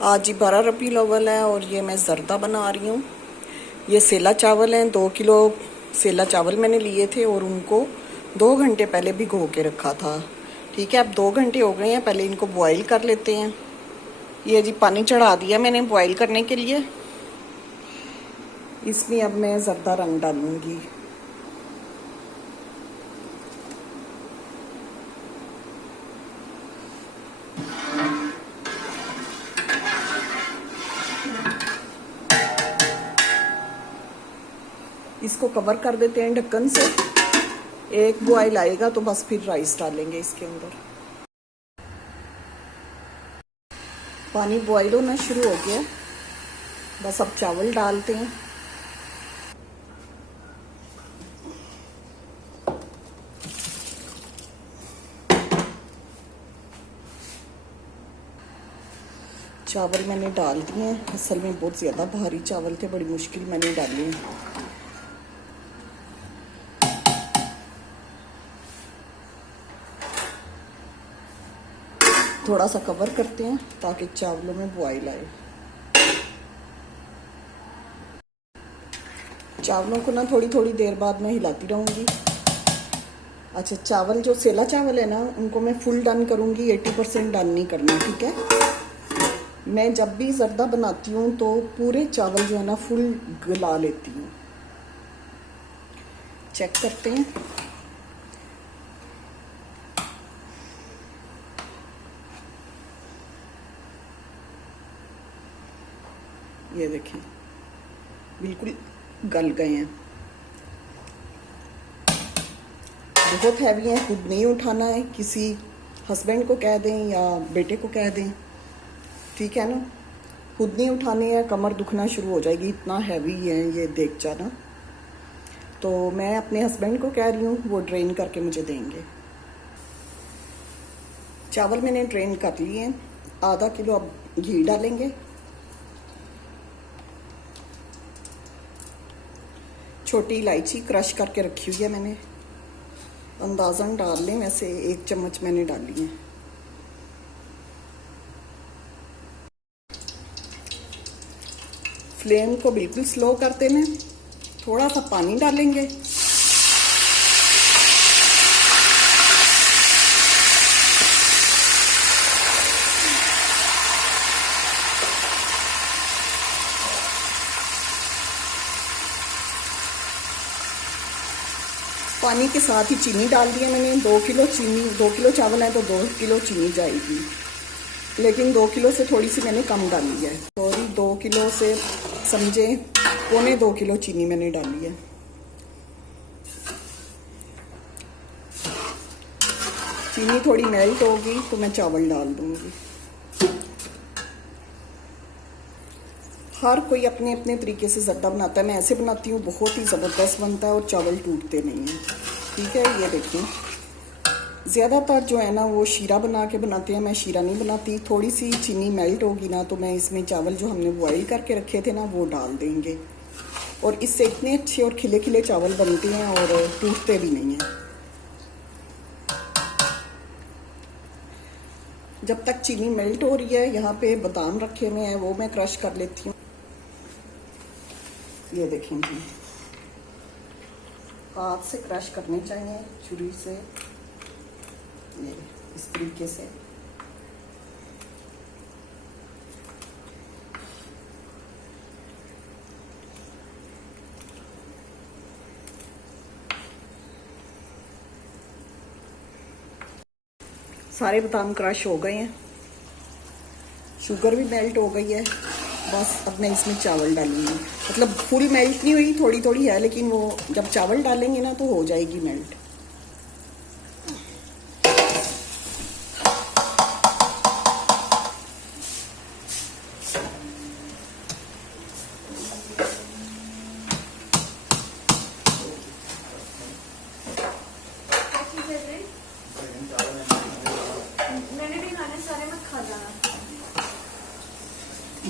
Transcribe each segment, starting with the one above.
आज ही 12 रबीउल अव्वल है और ये मैं ज़रदा बना रही हूँ। ये सेला चावल हैं, 2 किलो सेला चावल मैंने लिए थे और उनको 2 घंटे पहले भिगो के रखा था। ठीक है, अब 2 घंटे हो गए हैं, पहले इनको बॉईल कर लेते हैं। ये जी पानी चढ़ा दिया मैंने बॉईल करने के लिए। इसमें अब मैं ज़रदा रंग डालूंगी। इसको कवर कर देते हैं ढक्कन से। एक बॉईल आएगा तो बस फिर राइस डालेंगे इसके अंदर। पानी बॉईल होना शुरू हो गया, बस अब चावल डालते हैं। चावल मैंने डाल दिए हैं। असल में बहुत ज़्यादा भारी चावल थे, बड़ी मुश्किल मैंने डाले हैं। थोड़ा सा कवर करते हैं ताकि चावलों में बॉईल आए। चावलों को ना थोड़ी थोड़ी देर बाद मैं हिलाती रहूँगी। अच्छा, चावल जो सेला चावल है ना, उनको मैं फुल डन करूँगी, 80% डन नहीं करना। ठीक है, मैं जब भी ज़रदा बनाती हूँ तो पूरे चावल जो है ना फुल गला लेती हूँ। चेक करते हैं। ये देखें, बिल्कुल गल गए हैं। बहुत हैवी है, खुद नहीं उठाना है, किसी हस्बैंड को कह दें या बेटे को कह दें। ठीक है ना, खुद नहीं उठाने हैं, कमर दुखना शुरू हो जाएगी, इतना हैवी है ये देख जाना। तो मैं अपने हस्बैंड को कह रही हूँ, वो ड्रेन करके मुझे देंगे। चावल मैंने ड्रेन कर लिए हैं। आधा किलो अब घी डालेंगे। छोटी इलायची क्रश करके रखी हुई है मैंने, अंदाज़न डाल लें, वैसे 1 चम्मच मैंने डाली है। फ्लेम को बिल्कुल स्लो कर देना। थोड़ा सा पानी डालेंगे। पानी के साथ ही चीनी डाल दिया मैंने। 2 किलो चीनी, 2 किलो चावल है तो 2 किलो चीनी जाएगी, लेकिन 2 किलो से थोड़ी सी मैंने कम डाली है। सॉरी, 2 किलो से समझे 1.25 किलो चीनी मैंने डाली है। चीनी थोड़ी मेल्ट होगी तो मैं चावल डाल दूंगी। हर कोई अपने अपने तरीके से ज़रदा बनाता है। मैं ऐसे बनाती हूँ, बहुत ही ज़बरदस्त बनता है और चावल टूटते नहीं हैं। ठीक है, ये देखिए, ज़्यादातर जो है ना वो शीरा बना के बनाते हैं, मैं शीरा नहीं बनाती। थोड़ी सी चीनी मेल्ट होगी ना तो मैं इसमें चावल जो हमने बॉईल करके रखे थे ना वो डाल देंगे, और इससे इतने अच्छे और खिले खिले चावल बनते हैं और टूटते भी नहीं हैं। जब तक चीनी मेल्ट हो रही है, यहाँ पे बादाम रखे हुए हैं, वो मैं क्रश कर लेती हूँ। ये देखेंगे, हाथ से क्रश करने चाहिए, छुरी से, ये इस तरीके से। सारे बादाम क्रश हो गए हैं, शुगर भी मेल्ट हो गई है। बस अब मैं इसमें चावल डालूंगी। मतलब फुल मेल्ट नहीं हुई, थोड़ी थोड़ी है, लेकिन वो जब चावल डालेंगे ना तो हो जाएगी मेल्ट।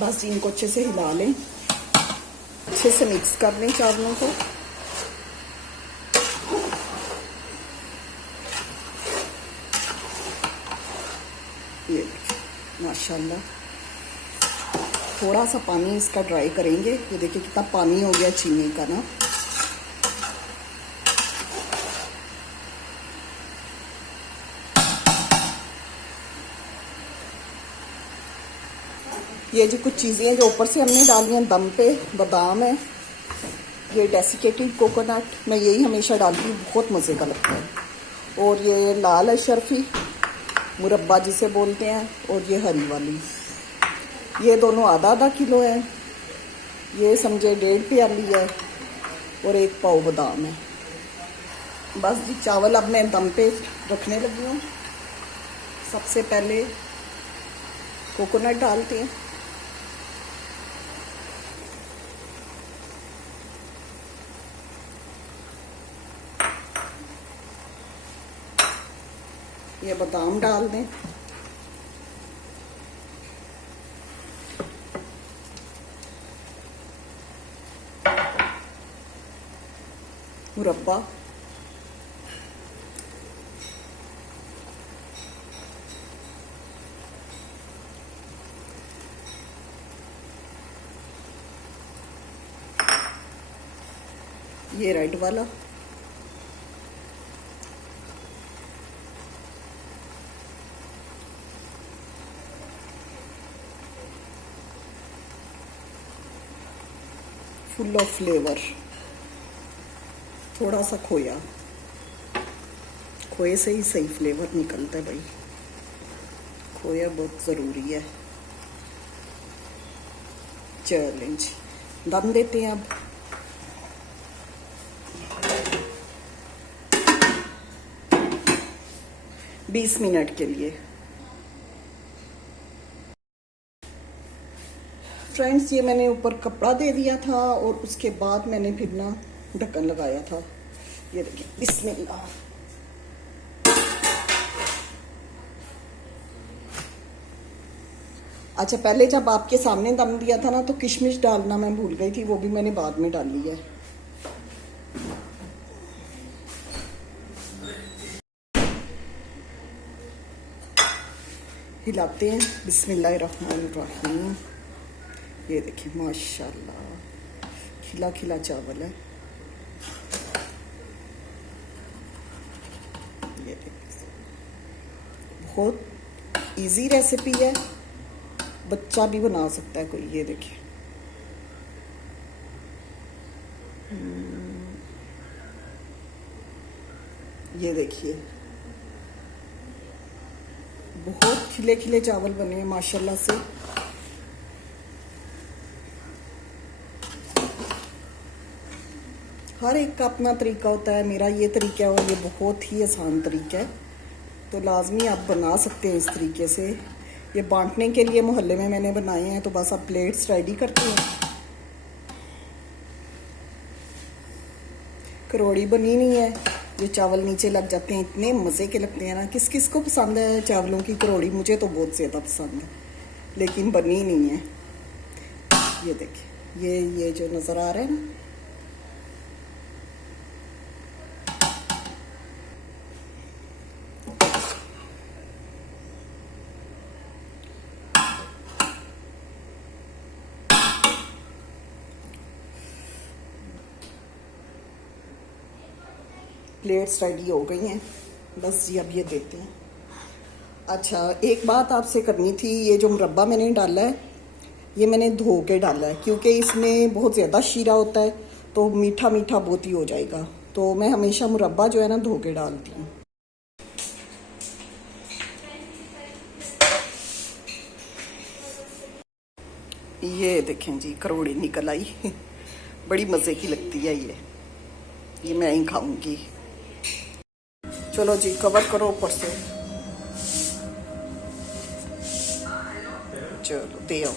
बस इनको अच्छे से हिला लें, अच्छे से मिक्स कर लें चावलों को। ये माशाल्लाह थोड़ा सा पानी इसका ड्राई करेंगे। ये देखिए कितना पानी हो गया चीनी का ना। ये जो कुछ चीज़ें हैं जो ऊपर से हमने डाली हैं दम पे, बादाम है, ये डेसिकेटेड कोकोनट, मैं यही हमेशा डालती हूँ, बहुत मज़े का लगता है। और ये लाल अशरफी मुरब्बा जिसे बोलते हैं, और ये हरी वाली, ये दोनों आधा आधा किलो है। ये समझे 1.5 प्याली है, और 1 पाव बादाम है। बस जी चावल अब मैं दम पे रखने लगी हूँ। सबसे पहले कोकोनट डालते हैं। ये बादाम डाल दें। मुरब्बा, ये रेड वाला, फुल ऑफ फ्लेवर, थोड़ा सा खोया, खोए से ही सही फ्लेवर निकलता है भाई, खोया बहुत ज़रूरी है। चलें जी दम देते हैं अब। बीस मिनट के लिए। फ्रेंड्स ये मैंने ऊपर कपड़ा दे दिया था और उसके बाद मैंने फिर ना ढक्कन लगाया था। ये देखिए बिस्मिल्लाह। अच्छा पहले जब आपके सामने दम दिया था ना तो किशमिश डालना मैं भूल गई थी, वो भी मैंने बाद में डाली है। हिलाते हैं। बिस्मिल्लाहिर्रहमानिर्रहीम। ये देखिए माशाल्लाह खिला खिला चावल है। ये देखिए बहुत इजी रेसिपी है, बच्चा भी बना सकता है कोई। ये देखिए ये देखिए बहुत खिले खिले चावल बने हैं माशाल्लाह से। हर एक का अपना तरीका होता है, मेरा ये तरीका है और ये बहुत ही आसान तरीका है, तो लाजमी आप बना सकते हैं इस तरीके से। ये बांटने के लिए मोहल्ले में मैंने बनाए हैं, तो बस आप प्लेट्स रेडी करते हैं। करोड़ी बनी नहीं है, ये चावल नीचे लग जाते हैं, इतने मज़े के लगते हैं ना। किस किस को पसंद है चावलों की करोड़ी, मुझे तो बहुत ज़्यादा पसंद है, लेकिन बनी नहीं है। ये देखिए ये जो नज़र आ रहा है ना, प्लेट्स रेडी हो गई हैं। बस जी अब ये देते हैं। अच्छा एक बात आपसे करनी थी, ये जो मुरब्बा मैंने डाला है ये मैंने धो के डाला है, क्योंकि इसमें बहुत ज़्यादा शीरा होता है तो मीठा मीठा बहुत ही हो जाएगा, तो मैं हमेशा मुरब्बा जो है ना धो के डालती हूँ। ये देखें जी करोड़ी निकल आई बड़ी मज़े की लगती है ये मैं ही खाऊंगी। चलो जी कवर करो ऊपर से, चलो दे आओ।